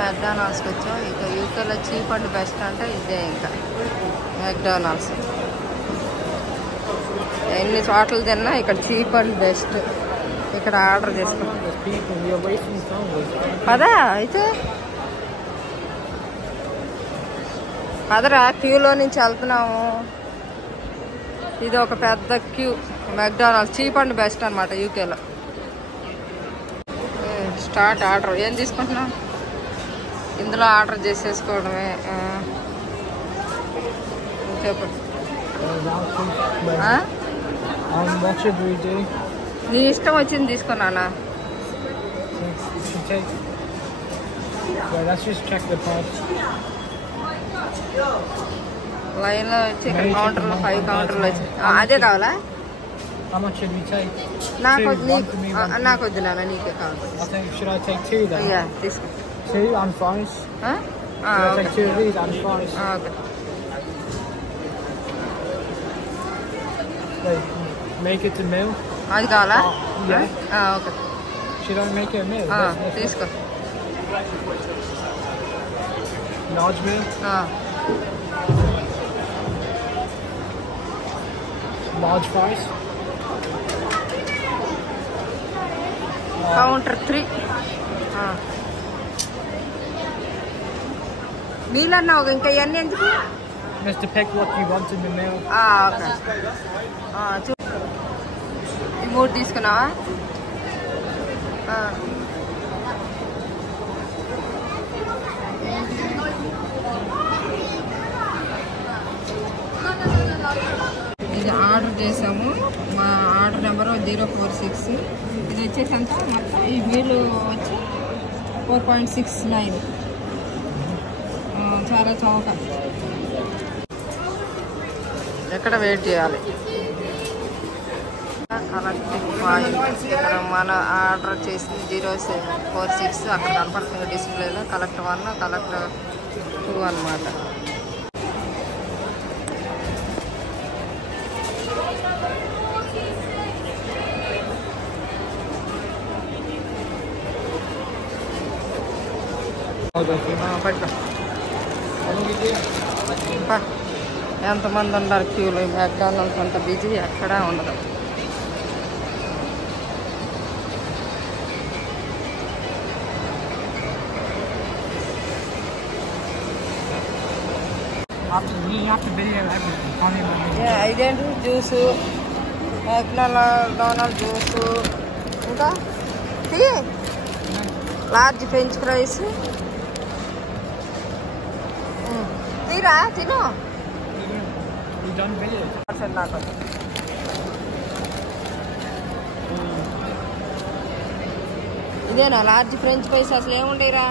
మెక్డానల్డ్స్కి వచ్చాం. ఇక యూకేలో చీప్ అండ్ బెస్ట్ అంటే ఇదే. ఇంకా మెక్డానల్డ్స్ ఎన్ని చోట్ల తిన్నా ఇక్కడ చీప్ అండ్ బెస్ట్. ఇక్కడ ఆర్డర్ చేసుకుంటాం అదా. అయితే అదరా క్యూలో నుంచి వెళ్తున్నాము. ఇది ఒక పెద్ద queue. McDonald's cheap and best అనమాట యూకేలో. Start order. ఏం తీసుకుంటున్నాం? ఇందులో ఆర్డర్ చేసేసుకోవడమే. చెప్పు. నీ ఇష్టం వచ్చింది తీసుకున్నానా? లైన్లో వచ్చి ఇక్కడ కౌంటర్లో 5 కౌంటర్లు వచ్చి అదే కావాలా? నాకు వద్దు నాన్న, నీకే కావాలి. తీసుకో. అది కావాలా? ఓకే తీసుకో. Large fries. Counter 3. Meal అన్నావు ఇంకా ఇవన్నీ ఎందుకు? Just to pick what you want in the meal. Okay. ఈ 3 తీసుకున్నావా? ఇది ఆర్డర్ చేసాము. మా ఆర్డర్ నెంబరు 046. ఇది వచ్చేసి అంత మొత్తం ఈ మీలు వచ్చి 4.69. చాలా చౌక. ఎక్కడ వెయిట్ చేయాలి? Collecting point. ఇక్కడ మన ఆర్డర్ చేసింది 046 అక్కడ కనపడుతుంది డిస్ప్లేలో. కలెక్ట్ 1, కలెక్ట్ 2 అనమాట. ఎంతమంది ఉన్నారు క్యూలో. మెక్డానల్డ్స్ అంత బిజీ ఎక్కడా ఉండదు. ఇదేంటి జ్యూసు, మెక్డానల్డ్ జ్యూసు, ఇంకా లార్జ్ ఫ్రెంచ్ ఫ్రైస్. తీరా తిను. నాకు ఇదేనా లార్జ్ ఫ్రెంచ్ ఫ్రైస్? అసలు ఏముండేరా?